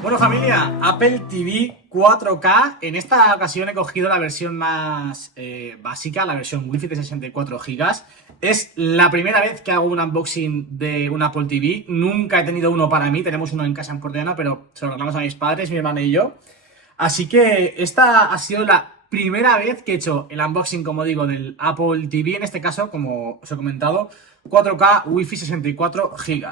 Bueno familia, Apple TV 4K. En esta ocasión he cogido la versión más básica, la versión Wi-Fi de 64 GB. Es la primera vez que hago un unboxing de un Apple TV. Nunca he tenido uno para mí, tenemos uno en casa en Portugal, pero se lo regalamos a mis padres, mi hermana y yo. Así que esta ha sido la primera vez que he hecho el unboxing, como digo, del Apple TV. En este caso, como os he comentado, 4K Wi-Fi 64 GB.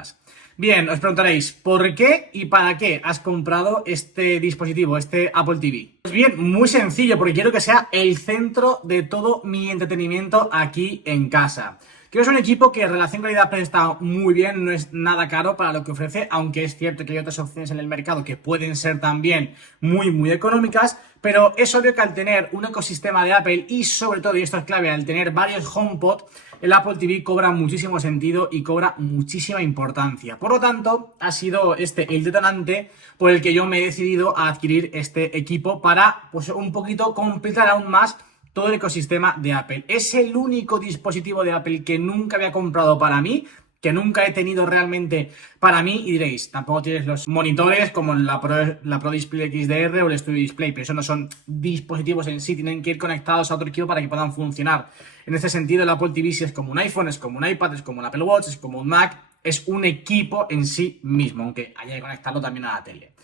Bien, os preguntaréis, ¿por qué y para qué has comprado este dispositivo, este Apple TV? Pues bien, muy sencillo, porque quiero que sea el centro de todo mi entretenimiento aquí en casa. Quiero ser un equipo que en relación calidad-precio está muy bien, no es nada caro para lo que ofrece, aunque es cierto que hay otras opciones en el mercado que pueden ser también muy económicas, pero es obvio que al tener un ecosistema de Apple y sobre todo, y esto es clave, al tener varios HomePod, el Apple TV cobra muchísimo sentido y cobra muchísima importancia. Por lo tanto, ha sido este el detonante por el que yo me he decidido a adquirir este equipo para, pues, un poquito completar aún más todo el ecosistema de Apple. Es el único dispositivo de Apple que nunca había comprado para mí, que nunca he tenido realmente para mí, y diréis, tampoco tienes los monitores como la Pro Display XDR o el Studio Display, pero eso no son dispositivos en sí, tienen que ir conectados a otro equipo para que puedan funcionar. En este sentido, el Apple TV sí es como un iPhone, es como un iPad, es como un Apple Watch, es como un Mac, es un equipo en sí mismo, aunque haya que conectarlo también a la tele.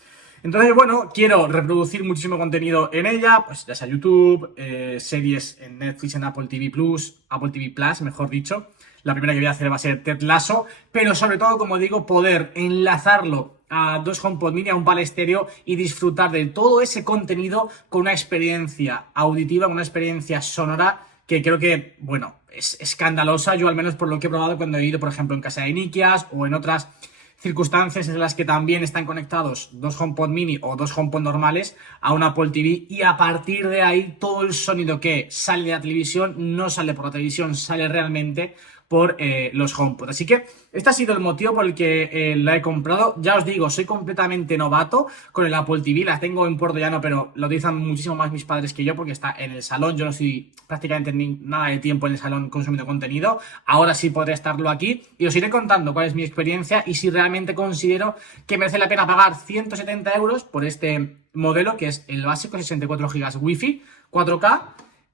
Entonces, bueno, quiero reproducir muchísimo contenido en ella, pues ya sea YouTube, series en Netflix, en Apple TV Plus, Apple TV Plus, mejor dicho. La primera que voy a hacer va a ser Ted Lasso, pero sobre todo, como digo, poder enlazarlo a dos HomePod Mini, a un Pal Stereo y disfrutar de todo ese contenido con una experiencia auditiva, una experiencia sonora que creo que, bueno, es escandalosa. Yo al menos por lo que he probado cuando he ido, por ejemplo, en casa de Nikias o en otras circunstancias en las que también están conectados dos HomePod Mini o dos HomePod normales a un Apple TV, y a partir de ahí todo el sonido que sale de la televisión no sale por la televisión, sale realmente por los HomePod. Así que este ha sido el motivo por el que la he comprado. Ya os digo, soy completamente novato con el Apple TV, la tengo en puerto llano, pero lo utilizan muchísimo más mis padres que yo porque está en el salón. Yo no estoy prácticamente nada de tiempo en el salón consumiendo contenido. Ahora sí podré estarlo aquí y os iré contando cuál es mi experiencia y si realmente considero que merece la pena pagar 170 euros por este modelo, que es el básico, 64 GB Wi-Fi 4K.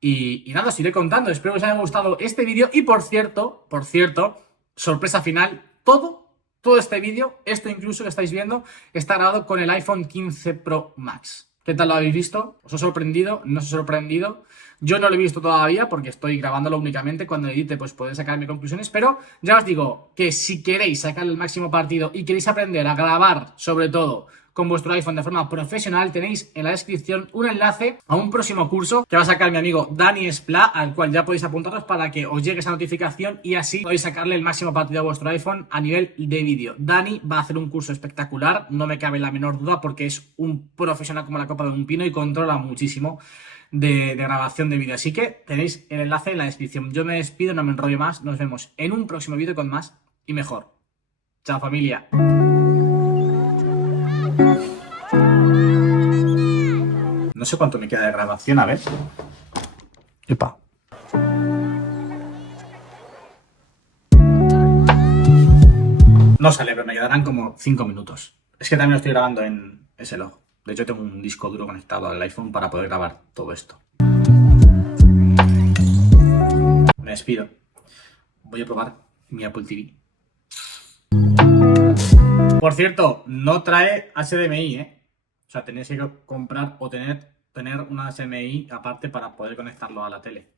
Y nada, os iré contando. Espero que os haya gustado este vídeo. Y por cierto, sorpresa final, todo este vídeo, esto incluso que estáis viendo, está grabado con el iPhone 15 Pro Max. ¿Qué tal lo habéis visto? ¿Os ha sorprendido? ¿No os ha sorprendido? Yo no lo he visto todavía porque estoy grabándolo únicamente. Cuando edite, pues podré sacar mis conclusiones. Pero ya os digo que si queréis sacarle el máximo partido y queréis aprender a grabar, sobre todo con vuestro iPhone de forma profesional, tenéis en la descripción un enlace a un próximo curso que va a sacar mi amigo Dani Espla, al cual ya podéis apuntaros para que os llegue esa notificación y así podéis sacarle el máximo partido a vuestro iPhone a nivel de vídeo. Dani va a hacer un curso espectacular, no me cabe la menor duda, porque es un profesional como la copa de un pino y controla muchísimo de grabación de vídeo. Así que tenéis el enlace en la descripción. Yo me despido, no me enrollo más, nos vemos en un próximo vídeo con más y mejor. Chao familia. No sé cuánto me queda de grabación, a ver. Epa. No sale, pero me quedarán como 5 minutos. Es que también lo estoy grabando en ese log. De hecho, tengo un disco duro conectado al iPhone para poder grabar todo esto. Me despido. Voy a probar mi Apple TV. Por cierto, no trae HDMI, ¿eh? O sea, tenéis que comprar o tener una HDMI aparte para poder conectarlo a la tele.